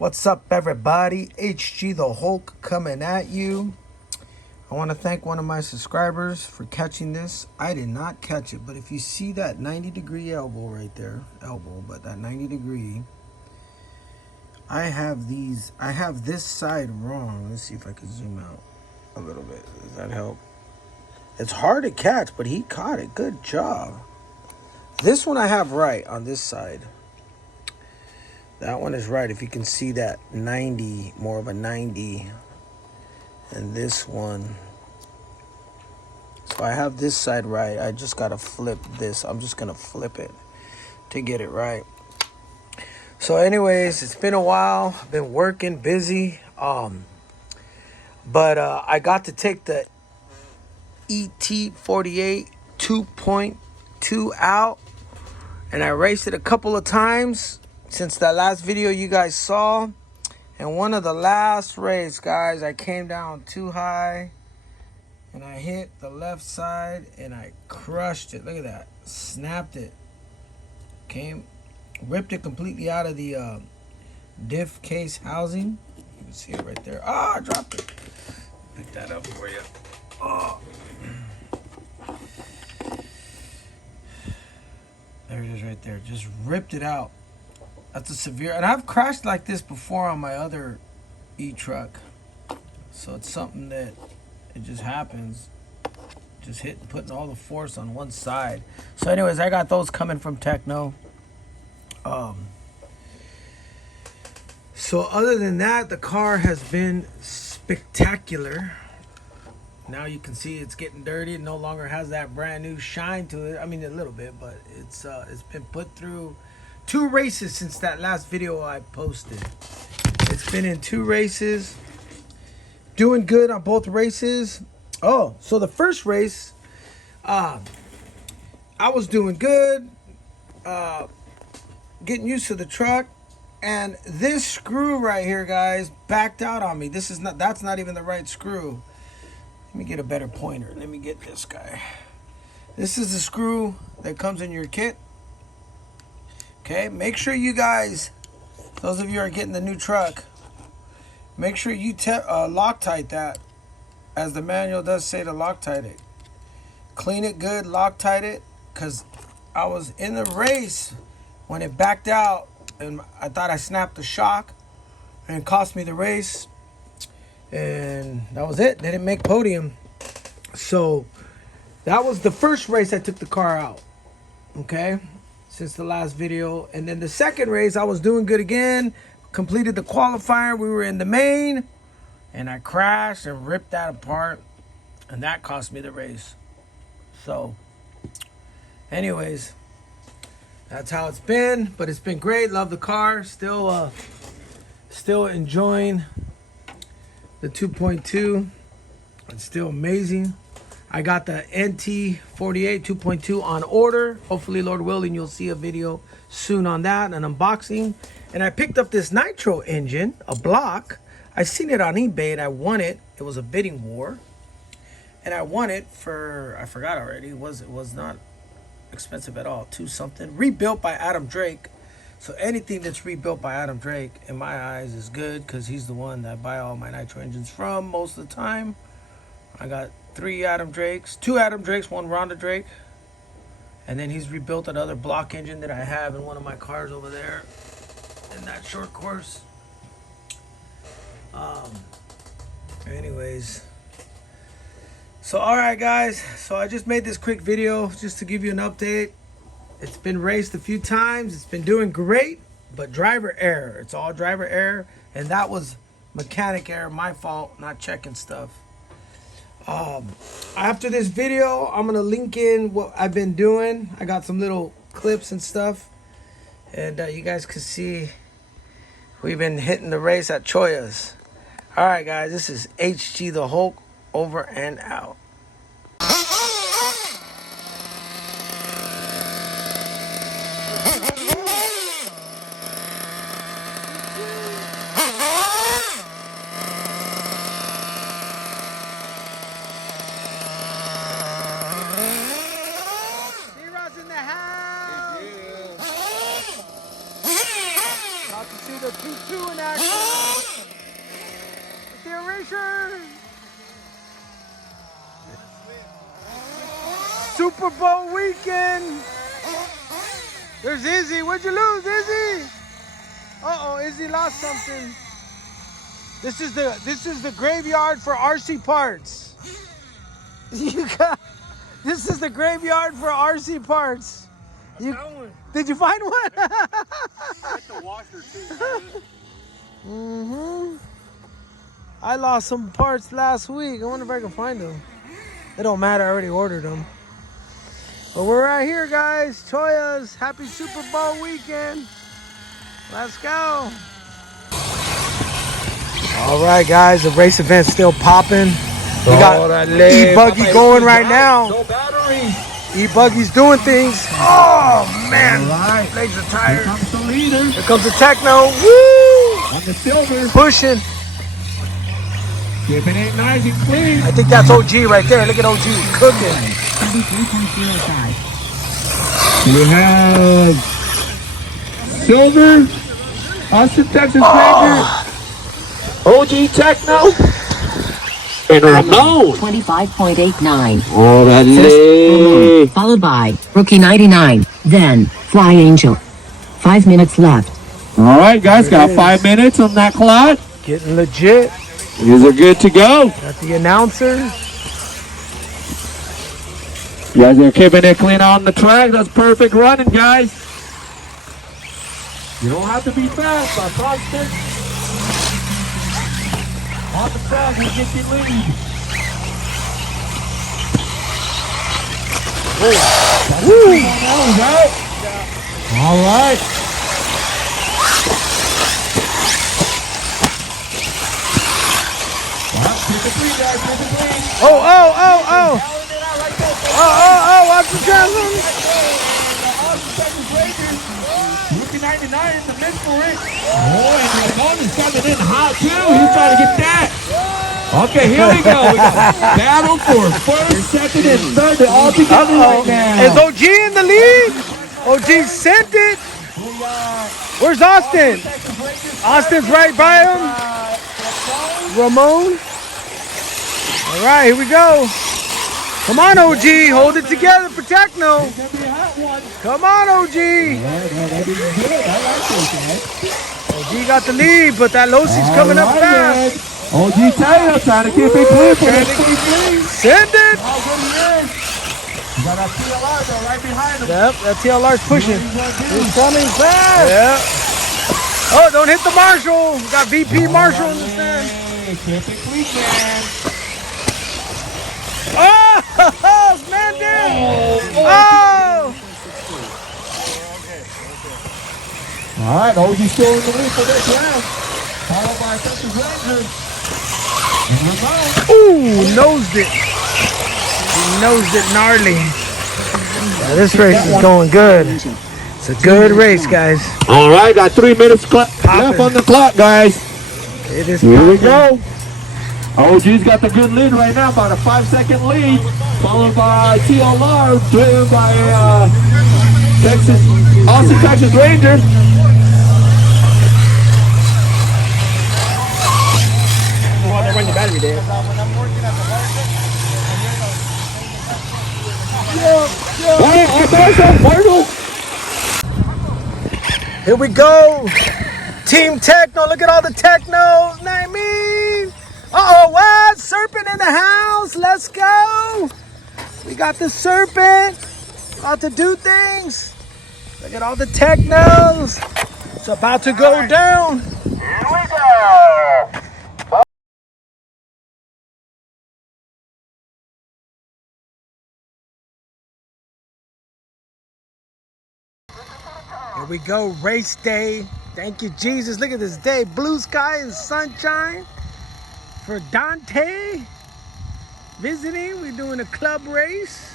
What's up, everybody? HG the Hulk coming at you. I want to thank one of my subscribers for catching this. I did not catch it, but if you see that 90-degree elbow right there, but that 90-degree, I have this side wrong. Let's see if I can zoom out a little bit. Does that help? It's hard to catch, but he caught it. Good job. This one I have right on this side. That one is right. If you can see that 90, more of a 90. And this one. So I have this side right. I just got to flip this. I'm just going to flip it to get it right. So anyways, it's been a while. I've been working, busy. But I got to take the ET48 2.2 out. And I raced it a couple of times since that last video you guys saw. And one of the last race, guys, I came down too high and I hit the left side and I crushed it. Look at that. Snapped it. Ripped it completely out of the diff case housing. You can see it right there. Ah, I dropped it. Pick that up for you. Oh. There it is right there. Just ripped it out. That's a severe, and I've crashed like this before on my other e-truck. So it's something that it just happens. Just putting all the force on one side. So anyways, I got those coming from Techno. So other than that, the car has been spectacular. Now you can see it's getting dirty. It no longer has that brand new shine to it. I mean, a little bit, but it's been put through 2 races since that last video I posted. It's been in 2 races. Doing good on both races. Oh, so the first race, I was doing good. Getting used to the truck. And this screw right here, guys, backed out on me. That's not even the right screw. Let me get a better pointer. Let me get this guy. This is the screw that comes in your kit. Okay, make sure you guys, those of you who are getting the new truck, make sure you Loctite that, as the manual does say to Loctite it. Clean it good, Loctite it, because I was in the race when it backed out and I thought I snapped the shock and it cost me the race. And that was it. They didn't make podium. So that was the first race I took the car out. Okay, since the last video. And then the second race, I was doing good again. Completed the qualifier. We were in the main. And I crashed and ripped that apart. And that cost me the race. So, anyways, that's how it's been. But it's been great. Love the car. Still enjoying the 2.2. It's still amazing. I got the NT48 2.2 on order. Hopefully, Lord willing, you'll see a video soon on that, an unboxing. And I picked up this nitro engine, a block. I seen it on eBay and I won it. It was a bidding war. And I won it for, I forgot already. It was not expensive at all. 2 something. Rebuilt by Adam Drake. So anything that's rebuilt by Adam Drake, in my eyes, is good because he's the one that I buy all my nitro engines from most of the time. I got 3 Adam Drakes, 2 Adam Drakes, 1 Ronda Drake. And then he's rebuilt another block engine that I have in one of my cars over there in that short course. Anyways. So, alright guys. So I just made this quick video just to give you an update. It's been raced a few times. It's been doing great, but driver error. It's all driver error. And that was mechanic error, my fault, not checking stuff. After this video, I'm going to link in what I've been doing. I got some little clips and stuff. And you guys can see we've been hitting the race at Choya's. Alright guys, this is HG the Hulk, over and out. About to see the 2-2 in action. pressure. Super Bowl weekend. There's Izzy. What'd you lose, Izzy? Uh-oh, Izzy lost something. This is the graveyard for RC parts. This is the graveyard for RC parts. Did you find one? Got the washer too. Mm-hmm. I lost some parts last week. I wonder if I can find them. It don't matter. I already ordered them. But we're right here, guys. Choya's. Happy Super Bowl weekend. Let's go. All right, guys. The race event's still popping. We got E-Buggy going right now. No battery. E-Buggy's doing things. Oh, man. Right. Legs are tired. Here comes the leader. Here comes the Techno. Woo! On the silver. Pushing. If it ain't nice and clean. I think that's OG right there. Look at OG cooking. 33.05. We have silver. Austin, Texas Ranger. OG Techno. And Ramon. 25.89. Orale. Followed by Rookie 99. Then Fly Angel. 5 minutes left. All right, guys, got 5 minutes on that clock. Getting legit. You guys are good to go. Got the announcer. You guys are keeping it clean on the track. That's perfect running, guys. You don't have to be fast, but constant. On the track, we get the lead. Woo! All right. Oh, oh, oh, oh. Watch the chasm. Rookie 99 in the mid for it. Oh, and Ramon is coming in hot too. He's trying to get that. Okay, here we go. We got battle for first, second, and third. They're all together right now. Is OG in the lead? OG sent it. Where's Austin? Austin's right by him. Ramon. All right, here we go. Come on, OG. Hold it together for Techno. Come on, OG. OG got the lead, but that Losi's coming up fast. OG Taylor trying to keep it clear for the Send it. You got that TLR though right behind him. Yep, that TLR's pushing. He's coming fast. Yeah. Oh, don't hit the Marshall. We got VP Marshall in the stand. Hey, keep it clean, man. Oh, man down. Oh. All right, OG still in the lead for this round. Followed by Texas Rangers. And Ramon. Ooh, nosed it. He nosed it gnarly. Yeah, this race is going good. It's a good race, guys. All right, got 3 minutes left on the clock, guys. It is Here we popping. go. OG's got the good lead right now, about a 5-second lead, followed by TLR, driven by Austin, Texas Rangers. Here we go. Team Techno. Look at all the Technos. I mean, what? Serpent in the house. Let's go. We got the Serpent. About to do things. Look at all the Technos. It's about to go down. Here we go. Here we go, race day. Thank you, Jesus. Look at this day. Blue sky and sunshine for Dante. Visiting, we're doing a club race.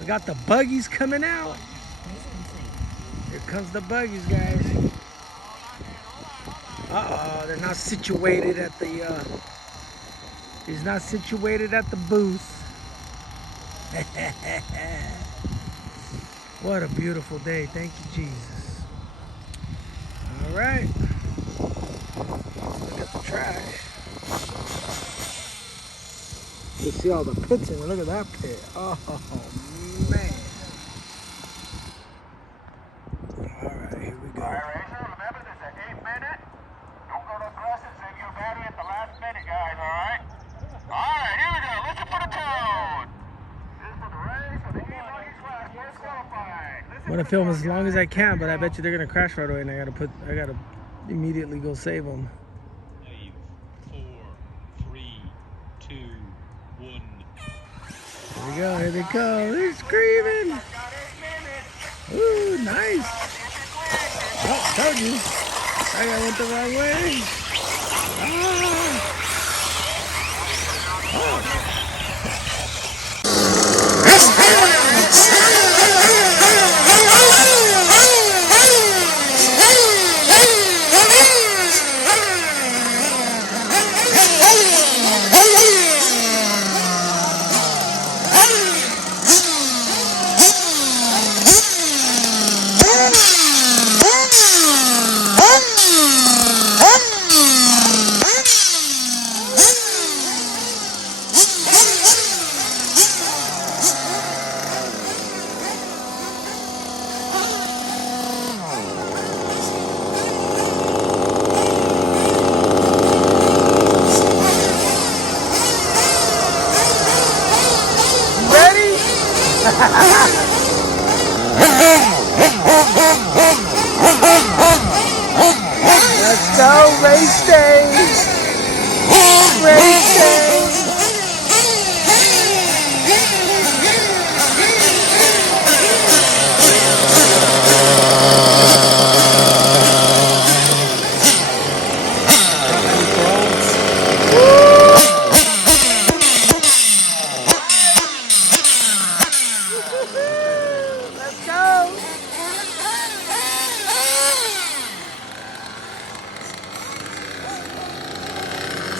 We got the buggies coming out. Here comes the buggies, guys. Uh-oh, they're not situated at the, he's not situated at the booth. What a beautiful day. Thank you, Jesus. All right. Look at the track. You see all the pits in it. Look at that pit. Oh, man. All right, here we go. All right, Racer, remember this is 8 minutes. Don't go to aggressive, save your battery at the last minute, guys, all right? All right, here we go. Listen for the tone. This is for the race for the E-Buggy class. First qualifying. I'm gonna film as long as I can, but I bet you they're gonna crash right away, and I gotta immediately go save them. 5, 4, 3, 2, 1. Here we go. Here they come. They're screaming. Ooh, nice. Oh, told you. I went the wrong way. Ah. Let's go, race day! Race day! Let's go!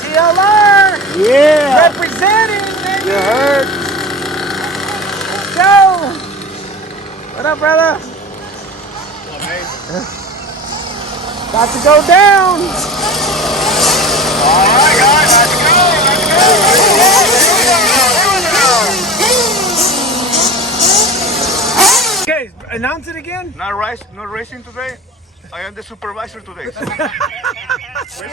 TLR! Yeah! Representing, baby! You heard? Let's go! What up, brother? About to go down! All right, guys, let's go. Okay, announce it again. Not racing today. I am the supervisor today.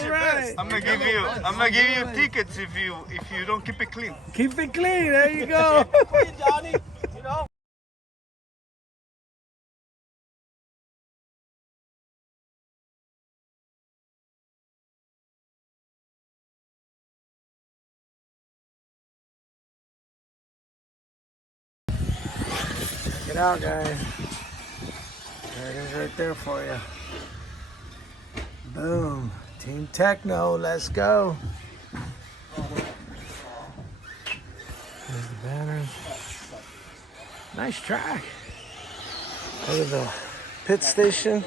Right. I'm gonna give you tickets if you don't keep it clean. Keep it clean. There you go. Johnny, you know. Check it out, guys. There it is right there for you. Boom. Team Techno, let's go. There's the banners. Nice track. Look at the pit station.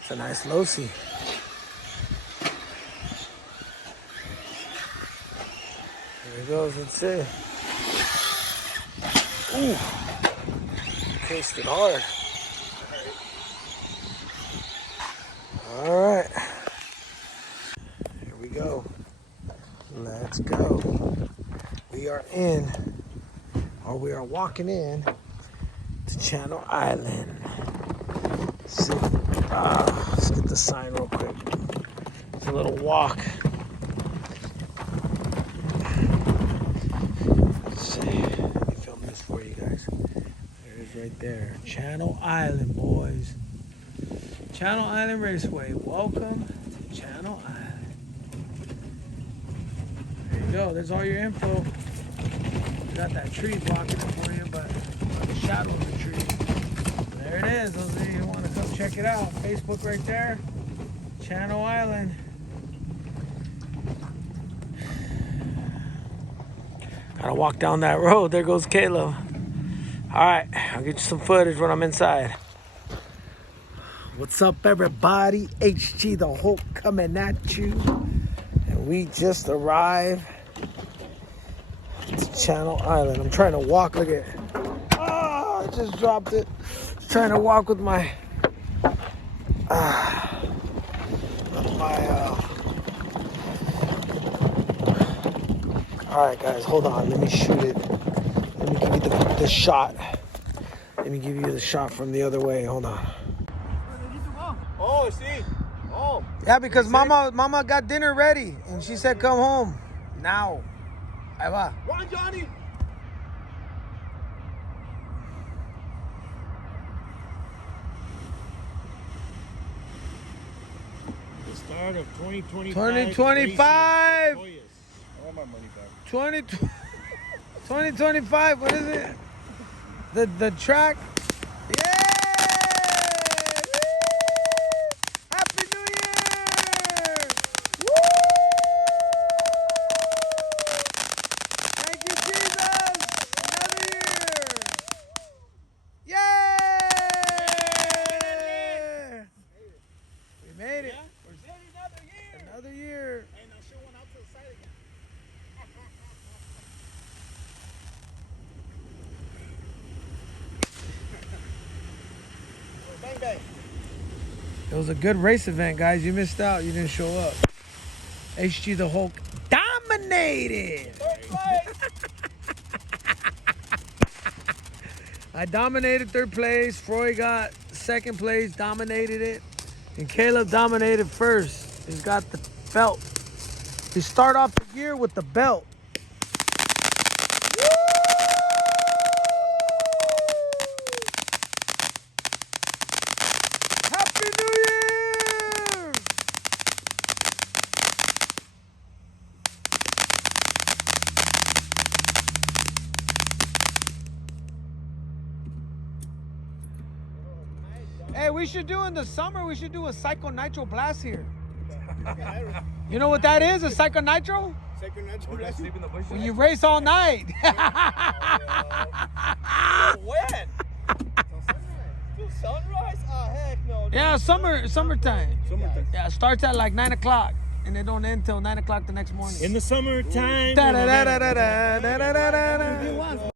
It's a nice Losi. There it goes, let's see. Ooh, tasted hard. All right, here we go. Let's go. We are in, or we are walking in to Channel Island. Let's see. Let's get the sign real quick. It's a little walk. Let's see. Let me film this for you guys. There it is right there. Channel Island, boys. Channel Island Raceway. Welcome to Channel Island. There you go. There's all your info. You got that tree blocking it for you, but the shadow of the tree. There it is. Those of you who want to come check it out. Facebook right there. Channel Island. Gotta walk down that road. There goes Caleb. Alright, I'll get you some footage when I'm inside. What's up, everybody? HG the Hulk coming at you. And we just arrived It's Channel Island. I'm trying to walk. Look at it. Ah, I just dropped it. Just trying to walk with my all right, guys, hold on. Let me shoot it. Let me give you the shot. Let me give you the shot from the other way. Hold on. Oh, see. Oh. Yeah, because Mama got dinner ready, and she said come home now. Ahí va. Run, Johnny. The start of 2025. 2025. I want my money back. 2025. What is it? The track. Yeah! Happy New Year! Woo! Thank you, Jesus! Another year! Yay! We made it. Another year. And I'll show one out to the side again. Bang, bang. It was a good race event, guys. You missed out. You didn't show up. HG the Hulk dominated. I dominated third place. Froy got second place, dominated it. And Caleb dominated first. He's got the belt. He start off the year with the belt. Happy New Year! Hey, we should do in the summer, we should do a Psycho Nitro Blast here. You know what that is, a Psycho Nitro? Second natural blessing. Sleep in the bushes. When you race all night. When? Till sunrise? Oh, heck no. Dude. Yeah, summertime. Summertime. Yeah, it starts at like 9 o'clock and they don't end till 9 o'clock the next morning. In the summertime. Da-da-da-da-da-da-da-da-da-da.